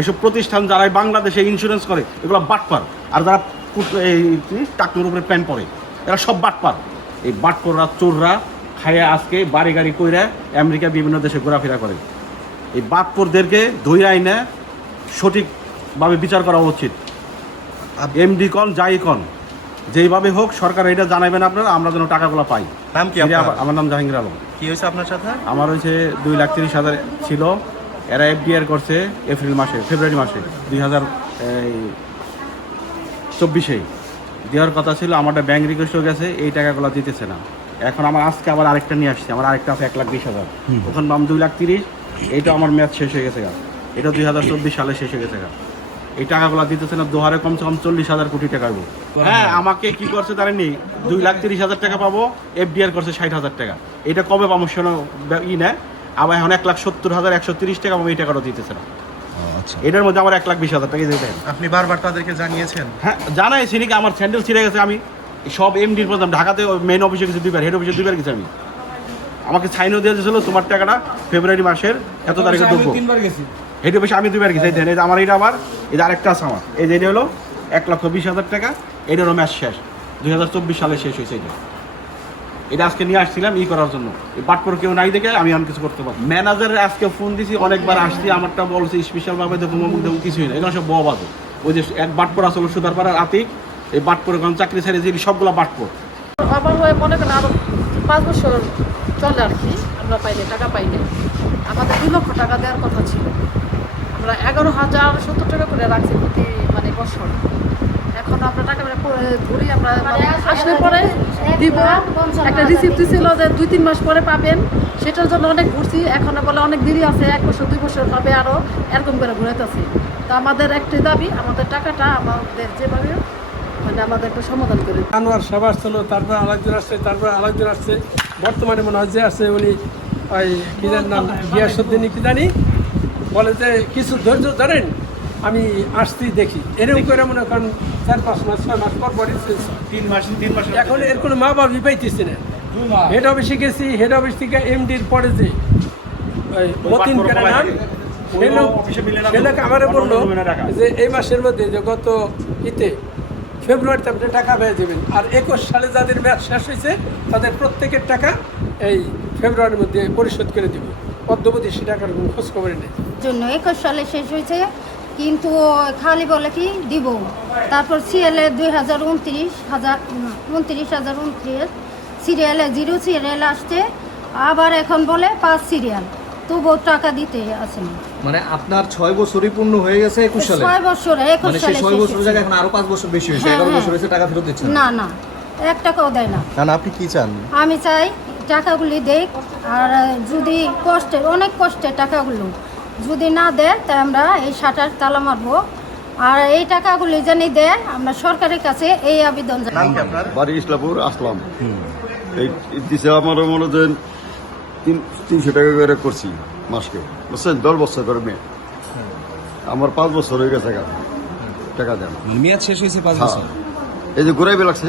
এসব প্রতিষ্ঠান যারা বাংলাদেশে ইন্স্যুরেন্স করে এগুলো বাটপার, আর যারা এই টাকনুর উপরে প্যান্ট পরে এরা সব বাটপার। এই বাটপররা চোররা খাইয়া আজকে বাড়ি গাড়ি কইরা আমেরিকা বিভিন্ন দেশে ঘোরাফেরা করে। এই বাটপরদেরকে ধরে আইনে সঠিকভাবে বিচার করা উচিত। এমডি কন যাই কন যেইভাবে হোক সরকার এটা জানাবেন আপনারা, আমরা যেন টাকাগুলো পাই। নাম কি? আমার নাম জাহাঙ্গীর আলম। কি হয়েছে আপনার সাথে? আমার হয়েছে 2,30,000 ছিল, এরা এফডিআর করছে ফেব্রুয়ারি মাসে 2024 দেওয়ার কথা ছিল। আমারটা ব্যাংক রিকোয়েস্ট হয়ে গেছে, এই টাকাগুলো দিতেছে না। এখন আমার আজকে আবার আরেকটা নিয়ে আসছে, আমার আরেকটা আছে 1,20,000, ওখানে আমি 2,30,000, এইটা আমার ম্যাচ শেষ হয়ে গেছে, এটা 2024 সালে শেষ হয়ে গেছে। এই টাকাগুলো দিতেছে না, দোহারে কমসে কম 40,000 কোটি টাকা পাবো। হ্যাঁ, আমাকে কি করছে জানেননি, 2,30,000 টাকা পাবো, এফডিআর করছে 60,000 টাকা। এটা কবে পাবো শোনো নেয়, আবার এখন 1,70,130 টাকা পাবো, এই টাকাটা দিতেছে না। এটার মধ্যে আমার 1,20,000 টাকা দিতে। আপনি বারবার তাদেরকে জানিয়েছেন? হ্যাঁ জানাইছি, নাকি আমার স্যান্ডেল ছিঁড়ে গেছে। আমি সব এমডির প্রথম ঢাকাতে মেন অফিসে গেছি 2 বার, হেড অফিসে 2 বার গেছি। আমি আমাকে সাইনও দিয়ে দিয়েছিল, তোমার টাকাটা ফেব্রুয়ারি মাসের এত তারিখে ঢুকবো। হেড অফিসে আমি 2 বার গেছি। এই আমার এটা আবার এটা আরেকটা আছে আমার, এই যে এটা হলো 1,20,000 টাকা, এটারও ম্যাচ শেষ 2024 সালে শেষ হয়েছে। এটা আজকে নিয়ে আসছিলাম করার জন্য। এই বাটপর কেউ নাই দেখে আমি কিছু করতে পারি। ম্যানেজারের আজকে ফোন দিছি, অনেকবার আসছি, আমারটা বলছে স্পেশালভাবে দেখুন অমুক দেখুন, কিছুই না, এগুলো সব ববাদ। ওই যে এক বাটপর আসলো সুতারপাড়ার আতিক, এই বাটপরে কোন চাকরি ছেড়ে যে সবগুলো বাটপর। আমার হয়ে মনে করেন আরো 5 বছর চলে আর কি, আমরা পাইলে টাকা পাইলে আমাদের 2 লক্ষ টাকা দেওয়ার কথা ছিল। আমরা 11,070 টাকা করে রাখছি প্রতি বছর। এখন আমরা টাকা ধরি, আমরা আসলে পরে দিব। একটা রিসিপ্ট ছিল যে 2-3 মাস পরে পাবেন, সেটার জন্য অনেক ঘুরছি। এখন বলে অনেক দেরি আছে, 1 বছর 2 বছর হবে, আরও এরকম করে ঘুরাইতেছি। তো আমাদের একটাই দাবি, আমাদের টাকাটা আমাদের যেভাবে আমাদের একটা সমাধান করে। আনোয়ার সাহেব আসছিল, তারপর আলাদুর আসছে, তারপর আলাদুর আসছে, বর্তমানে মনে হয় যে আছে উনি ওই কিজার নাম গিয়াসুদ্দিন কি জানি, বলে যে কিছু ধৈর্য ধরেন, আমি আসছি দেখি। এরকম করে মনে করেন 4-5 মাস 6 মাস পর পরই 3 মাস এখন এর কোনো মা বাবি পাইতেছি না। হেড অফিসে গেছি, হেড অফিস থেকে এমডির পরে যে মতিন কেনা নাম, সে লোক আমারে বললো যে এই মাসের মধ্যে যে গত ফেব্রুয়ারিতে আপনি টাকা পেয়ে যাবেন, আর 21 সালে যাদের ম্যাচ শেষ হয়েছে তাদের প্রত্যেকের টাকা এই ফেব্রুয়ারির মধ্যে পরিশোধ করে দিব। অদ্যবধি সে টাকার কোনো খোঁজ খবর নেই। জন্য 21 সালে শেষ হয়েছে, কিন্তু খালি বলে কি দিব। তারপর সিরিয়ালে 29,029 সিরিয়ালে 0 সিরিয়াল আসছে, আবার এখন বলে 5 সিরিয়াল, তবুও টাকা দিতে আসে না। মানে আপনার 6 বছরই পূর্ণ হয়ে গেছে 21 সালে? 6 বছর 21 মানে সালে 6 বছরের জায়গায় এখন আরো 5 বছর বেশি হয়েছে, 11 বছর হয়েছে, টাকা ফেরত দিচ্ছেন না? না, 1 টাকাও দেয় না। না, আপনি কি চান? আমি চাই টাকাগুলি দেখ, আর যদি অনেক কষ্টের টাকাগুলো যদি না দেয়, তাই আমরা এই শাটার তালা মারবো। আর এই টাকাগুলি জানি দেয়, আমরা সরকারের কাছে এই আবেদন জানাই। বাড়ি ইসলামপুর আসলাম। এই দিছে আমার মনে হয় 300 টাকা করে করছি মাসকে, বুঝছেন? 10 বছর করে মেয়ে, আমার 5 বছর হয়ে গেছে টাকা দেন। মেয়াদ শেষ হয়েছে 5 বছর। এই যে ঘুরাইবে লাগছে,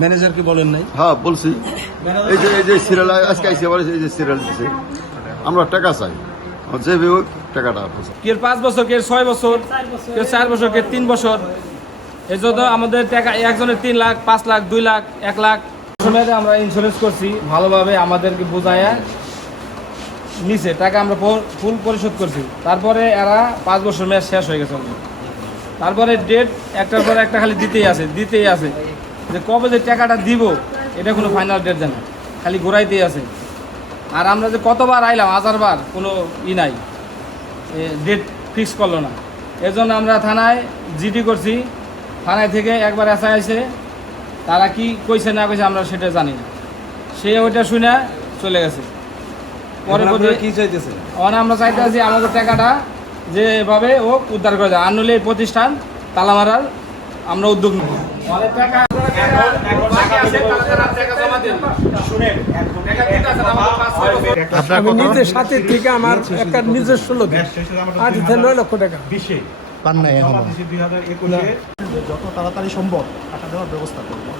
ম্যানেজারকে বলেন নাই? হ্যাঁ বলছি। এই যে সিরিয়াল আজকে আইসে, এই যে সিরিয়াল দিচ্ছে, আমরা টাকা চাই, যে টাকাটা। কেউ 5 বছর, কেউ 6 বছর, কেউ 4 বছর, কেউ 3 বছর। এই জন্য আমাদের টাকা একজনের 3 লাখ, 5 লাখ, 2 লাখ, 1 লাখ সময় আমরা ইন্স্যুরেন্স করছি ভালোভাবে, আমাদেরকে বোঝায়া নিচে টাকা আমরা ফুল পরিশোধ করছি। তারপরে এরা 5 বছর ম্যাচ শেষ হয়ে গেছে। তারপরে ডেট একটার পর একটা খালি দিতেই আছে, যে কবে যে টাকাটা দিব এটা কোনো ফাইনাল ডেট জানা, খালি ঘোরাইতেই আছে। আর আমরা যে কতবার আইলাম, 1000 বার, কোনো নাই, ডেট ফিক্স করলো না। এজন্য আমরা থানায় জিডি করছি, থানায় থেকে একবার এসআই আছে, তারা কি কইছে না কইছে আমরা সেটা জানি না, সে ওইটা শুনে চলে গেছে। পরে কি চাইতেছে? আমরা চাইতে আছি আমাদের টাকাটা যেভাবে ও উদ্ধার করে দেয়, আর নইলে এই প্রতিষ্ঠান তালা মারার আমরা উদ্যোগ নেব। আমি নিজের সাথে থেকে আমার একটা নিজস্ব লোক 9 লক্ষ টাকা পান নাই এখন? 2021 যত তাড়াতাড়ি সম্ভব টাকা দেওয়ার ব্যবস্থা করবো।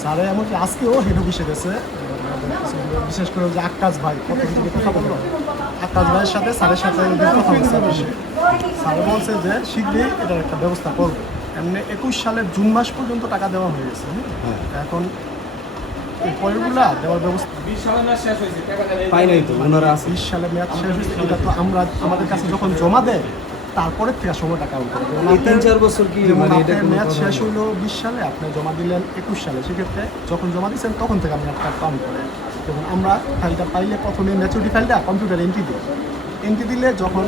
স্যারে এমনকি আজকেও হেড অফিসে গেছে, বিশেষ করে যে আক্কাস ভাই প্রথম দিকে কথা বললো, আক্কাস ভাইয়ের সাথে স্যারের সাথে কথা বলছে। স্যার বলছে যে শীঘ্রই এটার একটা ব্যবস্থা করবে। এমনি 21 সালের জুন মাস পর্যন্ত টাকা দেওয়া হয়ে গেছে। এখন এই পরেরগুলা দেওয়ার ব্যবস্থা 20 সালের ম্যাচ শেষ হয়েছে, টাকা দেয় পাই নাই তো ওনারা আছে 20 সালে মেয়াদ শেষ হয়েছে, এটা তো আমরা আমাদের কাছে যখন জমা দেয় তারপরের থেকে সময়টা কাউন্ট করে। যেমন এই 3-4 বছর কি যেমন মানে এটা আপনার কোনো মেয়াদ কথা শেষ না? হইলো 20 সালে, আপনি জমা দিলেন 21 সালে, সেক্ষেত্রে যখন জমা দিচ্ছেন তখন থেকে আপনি একটা কাউন্ট করে। যেমন আমরা ফাইলটা পাইলে প্রথমে ম্যাচুরিটি ফাইলটা কম্পিউটারে এন্ট্রি দিই, এন্ট্রি দিলে যখন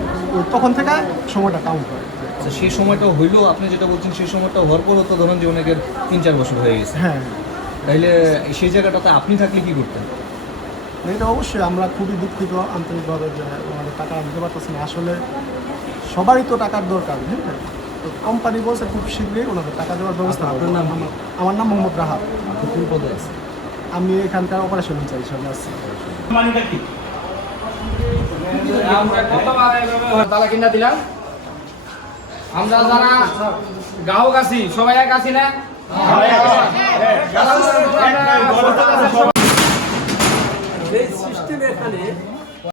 তখন থেকে সময়টা কাউন্ট করে। আচ্ছা, সেই সময়টা হইলো আপনি যেটা বলছেন, সেই সময়টা হওয়ার পরও তো ধরুন যে অনেকের 3-4 বছর হয়ে গেছে, হ্যাঁ, তাইলে সেই জায়গাটাতে আপনি থাকলে কি করতেন? এটা অবশ্যই আমরা খুবই দুঃখিত আন্তরিকভাবে যে আমাদের টাকা দিতে পারতেছি না। আসলে সবারই তো টাকার দরকার, হ্যাঁ। তো কোম্পানি বলছে খুব শীঘ্রই ওনাদের টাকা দেওয়ার ব্যবস্থা হবে। আপনার নাম কি? আমার নাম মোহাম্মদ রাহাত। আপনি কোন পদে আছে? আমি এখানকার অপারেশন ইনচার্জ হিসাবে আছি। মানিটা কি আমরা কতবার এইভাবে তালা কিনা দিলাম। আমরা যারা গ্রাহক আছি সবাই এক আছি না? এই সিস্টেম এখানে